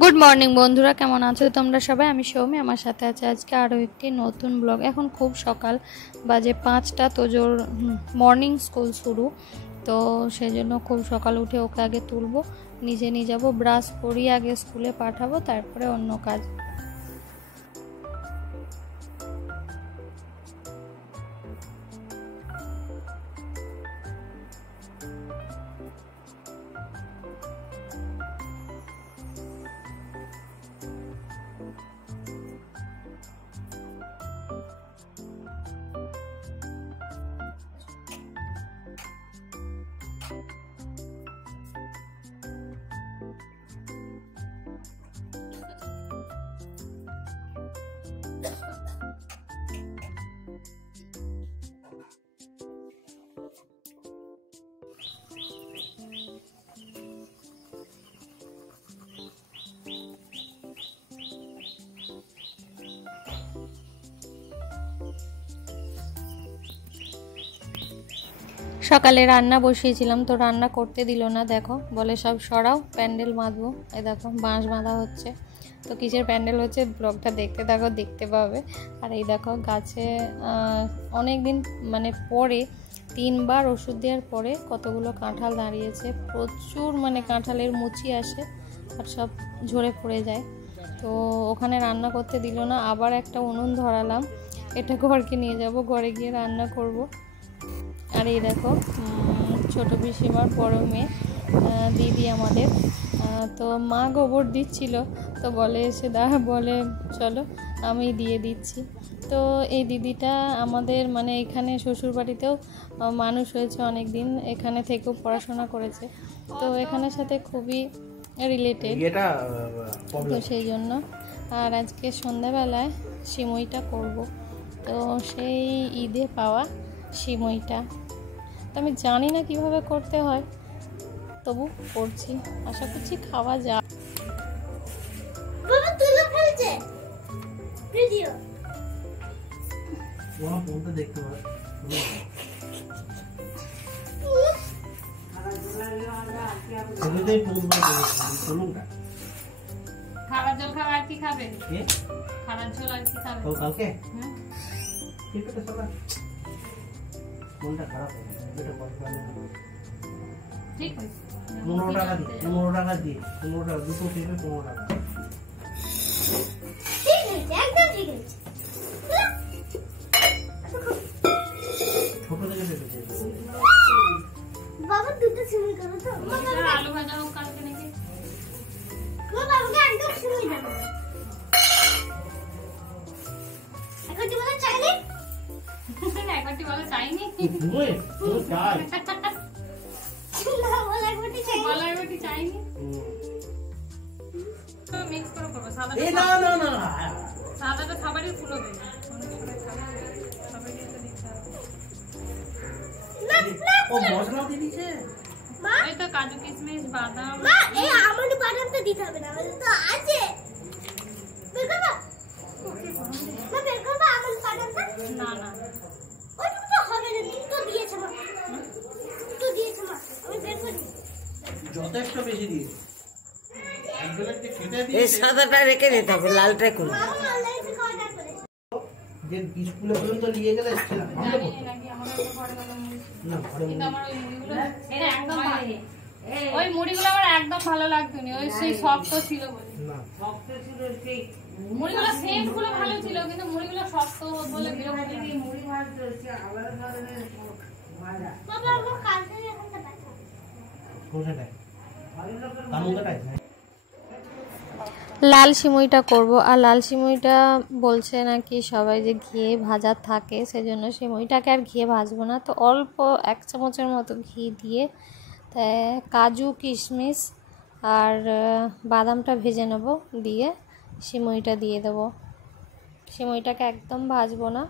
Good morning বন্ধুরা, কেমন আছো তোমরা সবাই? আমি সৌমি, আমার সাথে আছে আজকে আরও একটি নতুন ব্লগ। এখন খুব সকাল, বাজে 5টা, তোজোর মর্নিং স্কুল শুরু। তো সেই জন্য খুব সকাল উঠে ওকে আগে তুলবো, নিজে নিয়ে যাবো, ব্রাশ করিয়ে আগে স্কুলে পাঠাবো, তারপরে অন্য কাজ। সকালে রান্না বসিয়েছিলাম, তো রান্না করতে দিল না। দেখো, বলে সব সরাও, প্যান্ডেল বাঁধবো। এই দেখো বাঁশ বাঁধা হচ্ছে। তো কিসের প্যান্ডেল হচ্ছে ব্লগটা দেখতে থাকো, দেখতে পাবে। আর এই দেখো গাছে অনেক দিন পরে 3বার ওষুধ দেওয়ার পরে কতগুলো কাঁঠাল দাঁড়িয়েছে। প্রচুর কাঁঠালের মুচি আসে আর সব ঝরে পড়ে যায়। তো ওখানে রান্না করতে দিল না। আবার একটা উনুন ধরালাম, এটা ঘরকে নিয়ে যাব, ঘরে গিয়ে রান্না করব। আর এই দেখো ছোট পিসিমার বড় মেয়ে দিদি আমাদের, তো মা গোবর দিচ্ছিল, তো বলে এসে বলে চলো আমি দিয়ে দিচ্ছি। তো এই দিদিটা আমাদের এখানে শ্বশুরবাড়িতেও মানুষ হয়েছে অনেক দিন, এখানে থেকেও পড়াশোনা করেছে, তো এখানের সাথে খুবই রিলেটেড, তো সেই জন্য। আর আজকে সন্ধ্যাবেলায় সিমইটা করব, তো সেই ঈদে পাওয়া সিমইটা। তো আমি জানি না কিভাবে করতে হয়, তবু করছি, আশা করছি খাওয়া যায়। বাবা তুলো ফেলছে ভিডিও ওরা ফোনটা দেখতে পারে। খাবার জল খাবে আর কি খাবে? খাবার জল আর কি খাবে? কালকে ঠিক আছে, চলো। মনটা খারাপ হয়ে গেছে, এটা কত ভালো ঠিক আছে। 15 টাকা দিয়ে 15 টাকা দিয়ে 15 টাকা দুটো টিপে 15 টাকা। ঠিক আছে, একদম ঠিক আছে। ছোট থেকে দেখেছি বাবা দুটো সিমি করো তো। বাবা আলু ভাজা হোক কালকে নাকি? বাবাকে একদম সিমি দাও। এখন তুমি বলো চাইনি? একবারটি বলে চাইনি। তুই চাই না বলা একবারটি চাইনি। বলা একবারটি চাইনি। তো মিক্স করে করব। সাদাটা এই না না না সাদাটা খাবারই ফুলবে। অনেক সবাই খাবে। সবাইকে তো দিতে হবে। ও মশলা দিয়ে দিয়েছে। মা এই তো কাজু কিশমিশ বাদাম। মা এই আমন্ড বাদামটা দিতে হবে না, আমাদের তো আছে। বের করো। মা বের করো আমন্ড বাদামটা। না না ওইটা তো হবে না, তুমি তো দিয়েছো মা। তো দিয়েছো মা, আমি বের করি। যথেষ্ট বেশি দিয়ে একজনকে খেতে দিয়ে এই সাদাটা রেখে দিতে হবে, লালটাই করুন। মা অনলাইন থেকে অর্ডার করে। যে স্কুলে পর্যন্ত নিয়ে গেলে ছিলাম আমরা করতে নাকি আমাদের ঘরে গেলে মুড়ি। না ঘরে কিন্তু আমার ওই মুড়িগুলো এটা একদম ভালো। ওই মুড়িগুলো আমার একদম ভালো লাগতো না, ওই সেই শক্ত ছিল বলে। না মুড়িগুলো সেন্ট গুলো ভালো ছিল, কিন্তু মুড়িগুলো শক্ত বলে বিরক্ত লাগে। বাবা আমার কালকে এখানটা দেখা। কোনটায় কামুনটায় লাল সিমইটা করব। আর লাল সিমইটা বলছে নাকি সবাই যে ঘিয়ে ভাজা থাকে, সেজন্য সিমইটাকে আর ঘিয়ে ভাজবো না। তো অল্প 1 চামচের মতো ঘি দিয়ে কাজু কিশমিশ আর বাদামটা ভেজে নেব, দিয়ে সিমইটা দিয়ে দেবো। সিমইটাকে একদম ভাজবো না,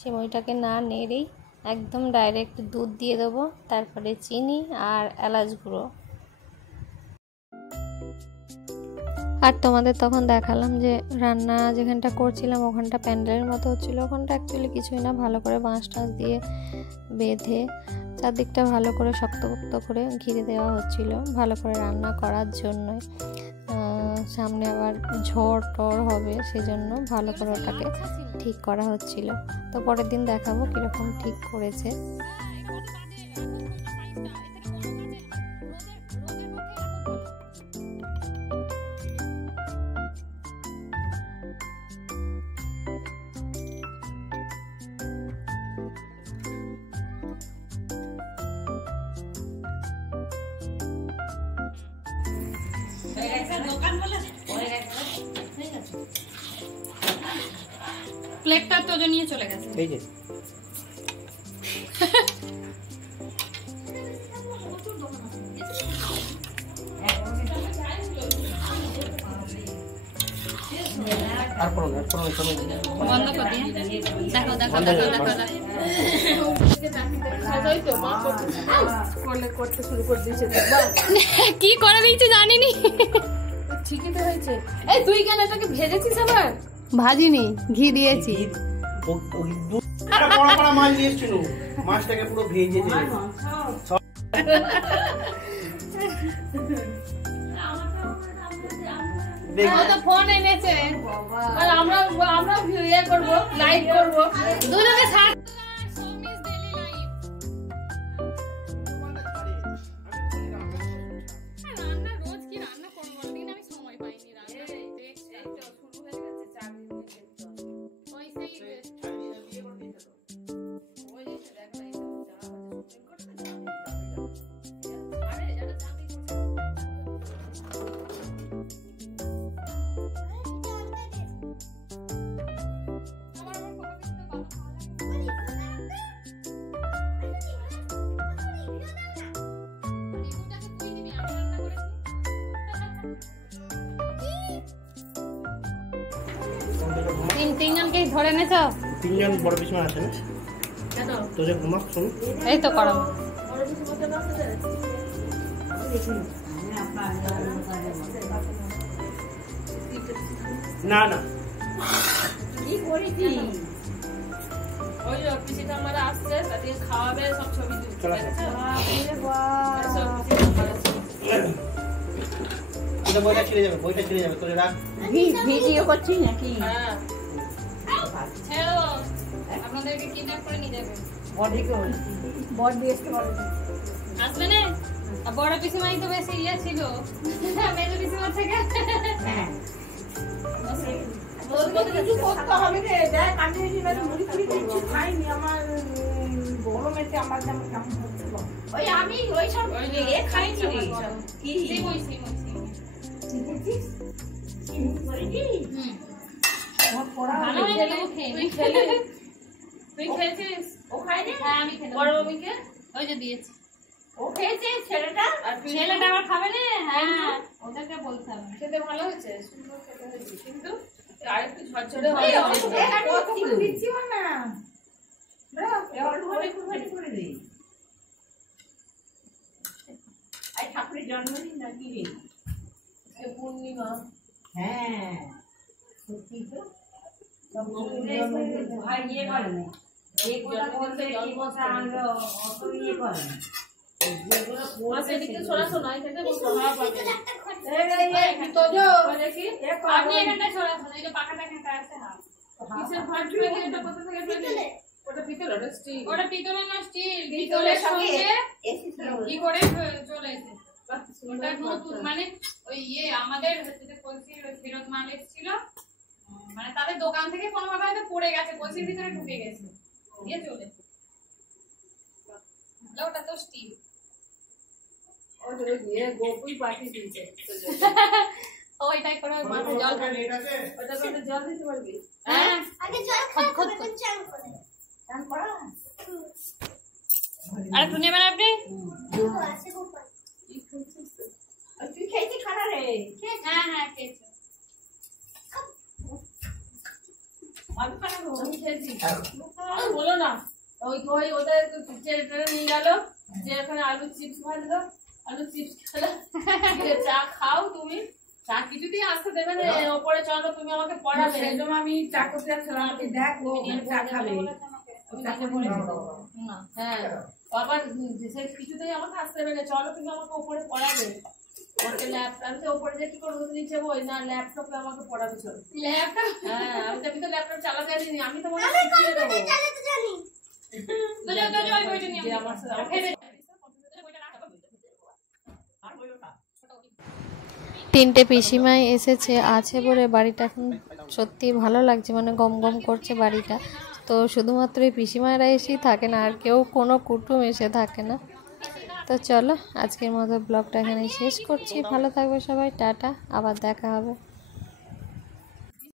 সিমইটাকে না নেড়েই একদম ডাইরেক্ট দুধ দিয়ে দেবো, তারপরে চিনি আর এলাচ গুঁড়ো। আর তোমাদের তখন দেখালাম যে রান্না যেখানটা করছিলাম ওখানটা প্যান্ডেলের মতো হচ্ছিলো। ওখানটা অ্যাকচুয়ালি কিছুই না, ভালো করে বাঁশ টাঁশ দিয়ে বেঁধে চারদিকটা ভালো করে শক্তপোক্ত করে ঘিরে দেওয়া হচ্ছিল ভালো করে রান্না করার জন্যই। সামনে আবার ঝড় টড় হবে, সেজন্য ভালো করে ওটাকে ঠিক করা হচ্ছিল। তো পরের দিন দেখাবো কীরকম ঠিক করেছে। প্লেটটা তো নিয়ে চলে গেছে। এই যে আর করো চলো বন্ধ করে দিয়ে দেখো দেখো দেখো দেখো কি করে দিয়েছে জানিনি। ঠিকই তো হয়েছে। এই তুই কেন এটাকে ভেজেছিস আবার? ভাজিনি, ঘি দিয়েছি। বড় বড় মাছ নিয়ে এসেছিল, মাছটাকে পুরো ভেজে দিয়ে ও তো ফোন এনেছে, আর আমরা ইয়ে করবো, লাইভ করবো দুজনে সাথে। তিনজনকেই ধরে এনেছ? তিনজন বড় পিসমা আছে না? কেন তোরে ঘুমাস শুন। এই তো করো। না না কি করেছি? ওই পিসিটা আমার আসছে, তাদের খাওয়াবে, সব ছবি তুলছে। বইটা ছিঁড়ে যাবে তোরে রাখ। ভিডিও করছিস নাকি? হ্যাঁ ছেড়ো, আপনাদেরকে কিডন্যাপ করে নিয়ে যাবে। আসবে না? আর বড় পিসিমাই তো বেশি ইয়ে ছিল মেজো পিসিমার থেকে। কিছু করতে হবে রে, দেখ আমি মুড়ি ফুড়ি কিছু খাইনি, আমার গরমেতে আমার যেমন কেমন হচ্ছিল। ওই আমি ওই সব খাইনি রে। কি সিমই সিমই বুঝছিস? ভালো হয়েছে তো খেয়ে নে। তুই খেয়েছিস? ও খাইনি? হ্যাঁ আমি খেতে বড় মমিকে ওই যে দিয়েছি। ও খেয়েছে ছেলেটা? আর তুই ছেলেটা আবার খাবে না? হ্যাঁ ওদেরকে বলতে হবে। খেতে ভালো হয়েছে, সুন্দর খেতে হয়েছে, কিন্তু আরেকটু ঝরঝরে এই হবে। অত দেখ আমি কত করে দিচ্ছি না। করে দে। আই ঠাকুরের জন্মদিন নাকি রে? পূর্ণিমা। হ্যাঁ সত্যি তো। ভাই ইয়ে করে না, এই কথা বলতে এই কথা আনলো, অত ইয়ে করে না। মা সেদিকে সরাসো না, এখানে বসো, হাওয়া পাবে। আপনি এখানটা সরাসুন, এই যে পাখাটা এখানটা আছে। হ্যাঁ কিসের ভাত ঢুকে গেছে, এটা কোথা থেকে পেলে? ওটা পিতল, ওটা স্টিল। ওটা পিতলের না স্টিল? পিতলের সঙ্গে কি করে চলে এসে ওটা নতুন, মানে ওই ইয়ে আমাদের যেটা কলসির ফেরত মাল এসেছিল, মানে তাদের দোকান থেকে কোনোভাবে হয়তো পড়ে গেছে, কলসির ভিতরে ঢুকে গেছে, দিয়ে চলে ওটা তো স্টিল। ওটা দিয়ে গোকুল পাঠিয়ে দিয়েছে। ওইটাই করে ওই মাথায় জল ঢালে। ওটা তো জল দিতে পারবি? হ্যাঁ আগে জল খাও, তারপর চান করে। চান করা? আর একটু নেবেন আপনি? আছে গোপাল। তুই খেয়েছি খানা রে? হ্যাঁ হ্যাঁ খেয়েছি। আমি খানা খাবো। আমি খেয়েছি। আর বলো না, ওই ওই ওদের ছেলেটা নিয়ে গেল, যে এখানে আলু চিপস ভাজলো, আলু চিপস খেলো, চা খাও তুমি, চা কিছুতেই আসতে দেবে না, ওপরে চলো তুমি আমাকে পড়াবে। সেজন্য আমি চা করতে যাচ্ছিলাম, আমাকে দেখ ও চা খাবে। হ্যাঁ আবার সে কিছুতেই আমাকে আসতে দেবে না, চলো তুমি আমাকে ওপরে পড়াবে। ওকে ল্যাপটপ আমি তো উপরে যে কি করবো নিচে বই না ল্যাপটপে আমাকে পড়াবে চলো ল্যাপটপ হ্যাঁ আমি তো ল্যাপটপ চালাতে জানি আমি তো মনে আমি শিখিয়ে দেবো কম্পিউটার চালাতে জানি। তো যাও তো ওই বইটা নিয়ে যে আমার সাথে তিনটে পিসিমাই এসেছে আছে বলে বাড়িটা এখন সত্যি ভালো লাগছে, মানে গম গম করছে বাড়িটা। তো শুধুমাত্র এই পিসিমায়েরা এসেই থাকে না, আর কেউ কোনো কুটুম এসে থাকে না। তো চলো আজকের মতো ব্লগটা এখানে শেষ করছি। ভালো থাকবে সবাই, টাটা, আবার দেখা হবে।